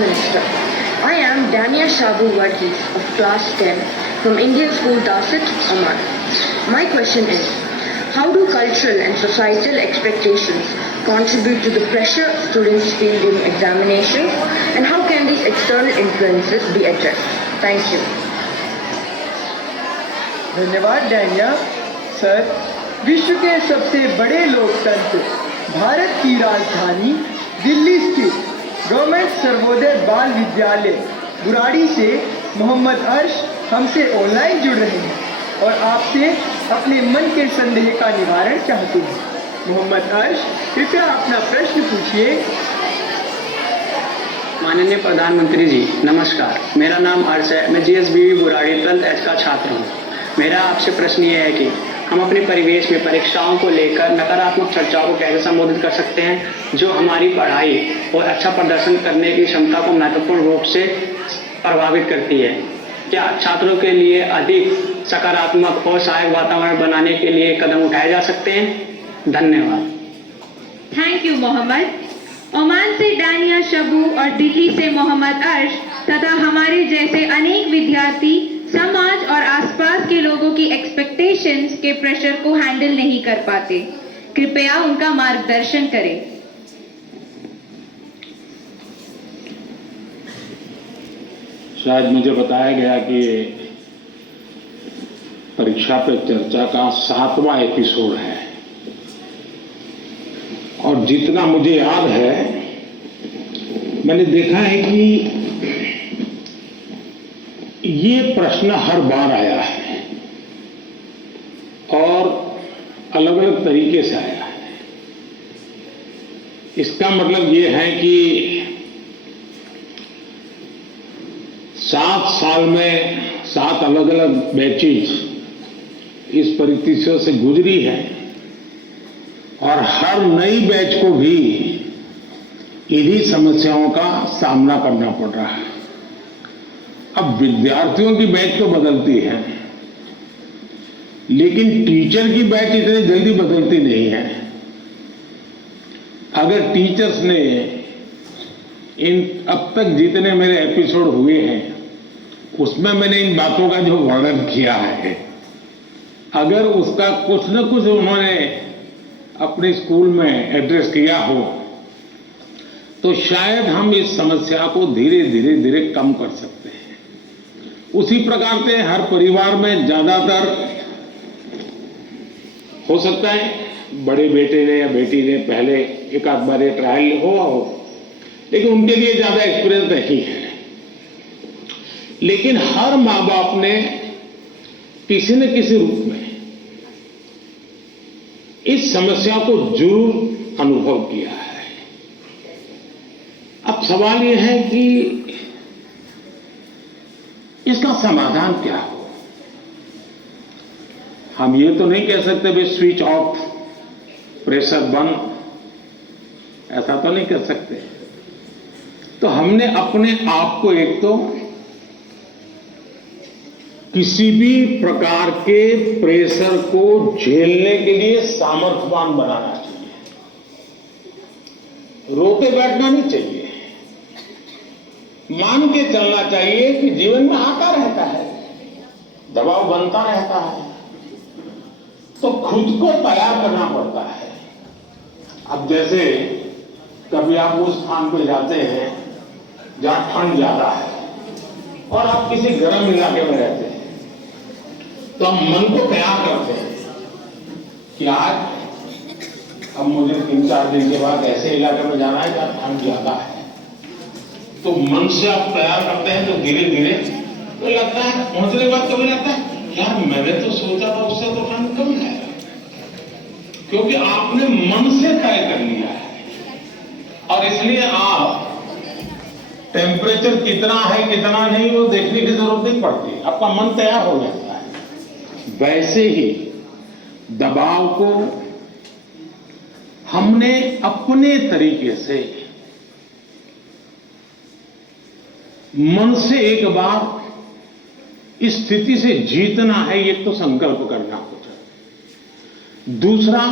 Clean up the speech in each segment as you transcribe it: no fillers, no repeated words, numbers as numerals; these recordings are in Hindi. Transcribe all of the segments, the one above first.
Prime Minister. I am Dania Shabu Varghese of Class 10 from Indian School Darsit, Oman. My question is, how do cultural and societal expectations contribute to the pressure students feel during examinations, and how can these external influences be addressed? Thank you. धन्यवाद डैनिया सर। विश्व के सबसे बड़े लोकतंत्र भारत की राजधानी दिल्ली स्थित गवर्नमेंट सर्वोदय बाल विद्यालय बुराड़ी से मोहम्मद अर्श हमसे ऑनलाइन जुड़ रहे हैं और आपसे अपने मन के संदेह का निवारण चाहते हैं। मोहम्मद अर्श, कृपया अपना प्रश्न पूछिए। माननीय प्रधानमंत्री जी नमस्कार, मेरा नाम अर्श है। मैं जीएसबीवी बुराड़ी 12th का छात्र हूँ। मेरा आपसे प्रश्न ये है कि हम अपने परिवेश में परीक्षाओं को लेकर नकारात्मक चर्चाओं को कैसे संबोधित कर सकते हैं जो हमारी पढ़ाई और अच्छा प्रदर्शन करने की क्षमता को महत्वपूर्ण रूप से प्रभावित करती है। क्या छात्रों के लिए अधिक सकारात्मक और सहायक वातावरण बनाने के लिए कदम उठाए जा सकते हैं? धन्यवाद। Thank you Mohammed. ओमान से डानिया शबू और दिल्ली से मोहम्मद अर्श तथा हमारे जैसे अनेक विद्यार्थी समाज और आसपास के लोगों की एक्सपेक्टेशंस के प्रेशर को हैंडल नहीं कर पाते। कृपया उनका मार्गदर्शन करें। शायद मुझे बताया गया कि परीक्षा पे चर्चा का 7वां एपिसोड है और जितना मुझे याद है मैंने देखा है कि ये प्रश्न हर बार आया है और अलग अलग तरीके से आया है। इसका मतलब ये है कि 7 साल में 7 अलग अलग बैचेज इस परिस्थितियों से गुजरी है और हर नई बैच को भी इन्हीं समस्याओं का सामना करना पड़ रहा है। अब विद्यार्थियों की बैच तो बदलती है लेकिन टीचर की बैच इतनी जल्दी बदलती नहीं है। अगर टीचर्स ने इन अब तक जितने मेरे एपिसोड हुए हैं उसमें मैंने इन बातों का जो वर्णन किया है, अगर उसका कुछ न कुछ उन्होंने अपने स्कूल में एड्रेस किया हो तो शायद हम इस समस्या को धीरे धीरे कम कर सकते हैं। उसी प्रकार से हर परिवार में ज्यादातर हो सकता है बड़े बेटे ने या बेटी ने पहले एक आध बार ये ट्रायल हुआ हो लेकिन उनके लिए ज्यादा एक्सपीरियंस नहीं है। लेकिन हर माँ बाप ने किसी न किसी रूप में इस समस्या को जरूर अनुभव किया है। अब सवाल यह है कि इसका समाधान क्या हो। हम ये तो नहीं कह सकते भाई स्विच ऑफ, प्रेशर बंद, ऐसा तो नहीं कर सकते। तो हमने अपने आप को एक तो किसी भी प्रकार के प्रेशर को झेलने के लिए सामर्थ्यवान बनाना चाहिए। रोके बैठना नहीं चाहिए। मान के चलना चाहिए कि जीवन में आता रहता है, दबाव बनता रहता है, तो खुद को तैयार करना पड़ता है। अब जैसे कभी आप उस स्थान पर जाते हैं जहां ठंड ज्यादा है और आप किसी गर्म इलाके में रहते हैं तो हम मन को तैयार करते हैं कि आज अब मुझे 3-4 दिन के बाद ऐसे इलाके में जाना है जहां ठंड ज्यादा है। तो मन से आप तैयार करते हैं तो धीरे धीरे तो लगता है पहुंचने के बाद कभी लगता है यार मैंने तो सोचा था उससे तो ठंड कम है, क्योंकि आपने मन से तय कर लिया है। और इसलिए आप टेम्परेचर कितना है कितना नहीं वो देखने की जरूरत नहीं पड़ती, आपका मन तैयार हो जाता है। वैसे ही दबाव को हमने अपने तरीके से मन से एक बार इस स्थिति से जीतना है, ये तो संकल्प करना होता। दूसरा,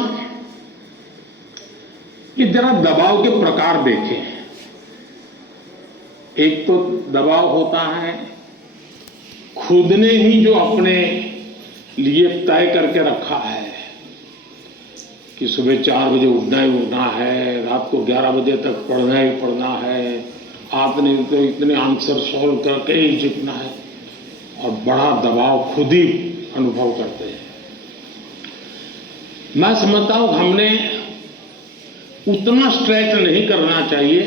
ये जरा दबाव के प्रकार देखें। एक तो दबाव होता है खुद ने ही जो अपने लिए तय करके रखा है कि सुबह 4 बजे उठना ही उठना है, रात को 11 बजे तक पढ़ना ही पढ़ना है, आपने तो इतने आंसर सॉल्व करके ही जीतना है, और बड़ा दबाव खुद ही अनुभव करते हैं। मैं समझता हूं हमने उतना स्ट्रेच नहीं करना चाहिए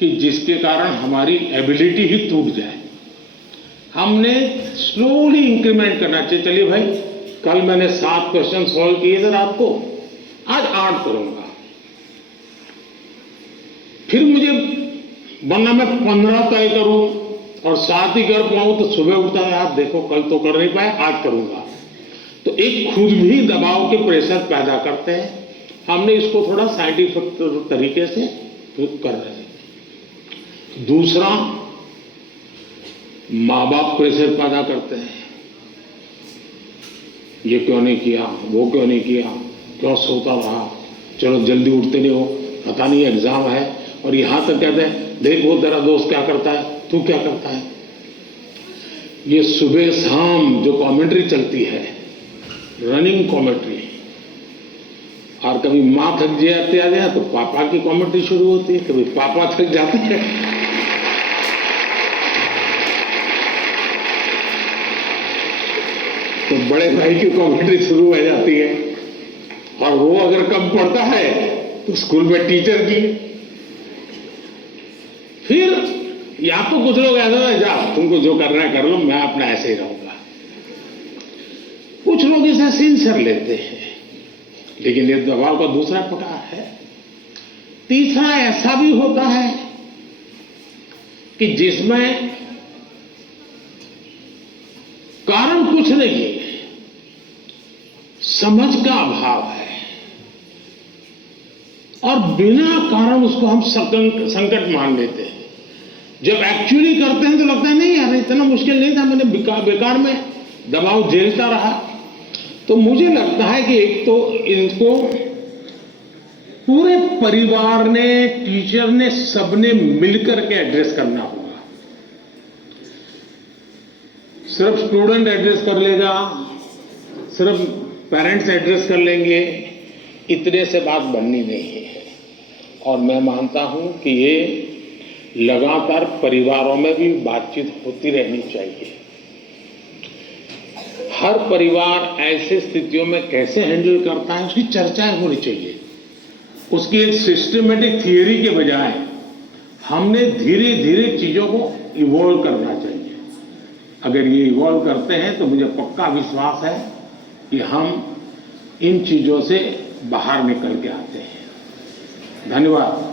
कि जिसके कारण हमारी एबिलिटी ही टूट जाए। हमने स्लोली इंक्रीमेंट करना चाहिए। चलिए भाई, कल मैंने 7 क्वेश्चन सॉल्व किए थे रात को, आज 8 करूंगा। फिर मुझे वरना मैं 15 तय करूं और 7 ही कर पाऊं तो सुबह उठता है, आप देखो कल तो कर नहीं पाए, आज करूंगा। तो एक खुद भी दबाव के प्रेशर पैदा करते हैं। हमने इसको थोड़ा साइंटिफिक तरीके से कर रहे हैं। दूसरा, माँ बाप प्रेशर पैदा करते हैं, ये क्यों नहीं किया, वो क्यों नहीं किया, क्यों सोता रहा, चलो जल्दी उठते नहीं हो, पता नहीं एग्जाम है, और यहां तक कहते हैं देख वो तेरा दोस्त क्या करता है, तू क्या करता है। ये सुबह शाम जो कमेंट्री चलती है, रनिंग कमेंट्री, और कभी माँ थक जाती है तो पापा की कमेंट्री शुरू होती है, कभी पापा थक जाते हैं तो बड़े भाई की कमेंट्री शुरू हो जाती है, और वो अगर कम पढ़ता है तो स्कूल में टीचर की। फिर या तो कुछ लोग ऐसा है, जा तुमको जो करना है कर लो, मैं अपना ऐसे ही रहूंगा। कुछ लोग इसे सिंसियर लेते हैं, लेकिन ये दबाव का दूसरा प्रकार है। तीसरा ऐसा भी होता है कि जिसमें कारण कुछ नहीं है, समझ का अभाव है, और बिना कारण उसको हम संकट मान लेते हैं। जब एक्चुअली करते हैं तो लगता है नहीं यार इतना मुश्किल नहीं था, मैंने बेकार में दबाव झेलता रहा। तो मुझे लगता है कि एक तो इनको पूरे परिवार ने, टीचर ने, सबने मिलकर के एड्रेस करना होगा। सिर्फ स्टूडेंट एड्रेस कर लेगा, सिर्फ पेरेंट्स एड्रेस कर लेंगे, इतने से बात बननी नहीं है। और मैं मानता हूं कि ये लगातार परिवारों में भी बातचीत होती रहनी चाहिए। हर परिवार ऐसे स्थितियों में कैसे हैंडल करता है उसकी चर्चाएं होनी चाहिए। उसकी एक सिस्टमेटिक थियरी के बजाय हमने धीरे धीरे चीजों को इवॉल्व करना चाहिए। अगर ये इवॉल्व करते हैं तो मुझे पक्का विश्वास है कि हम इन चीजों से बाहर निकल के आते हैं। धन्यवाद।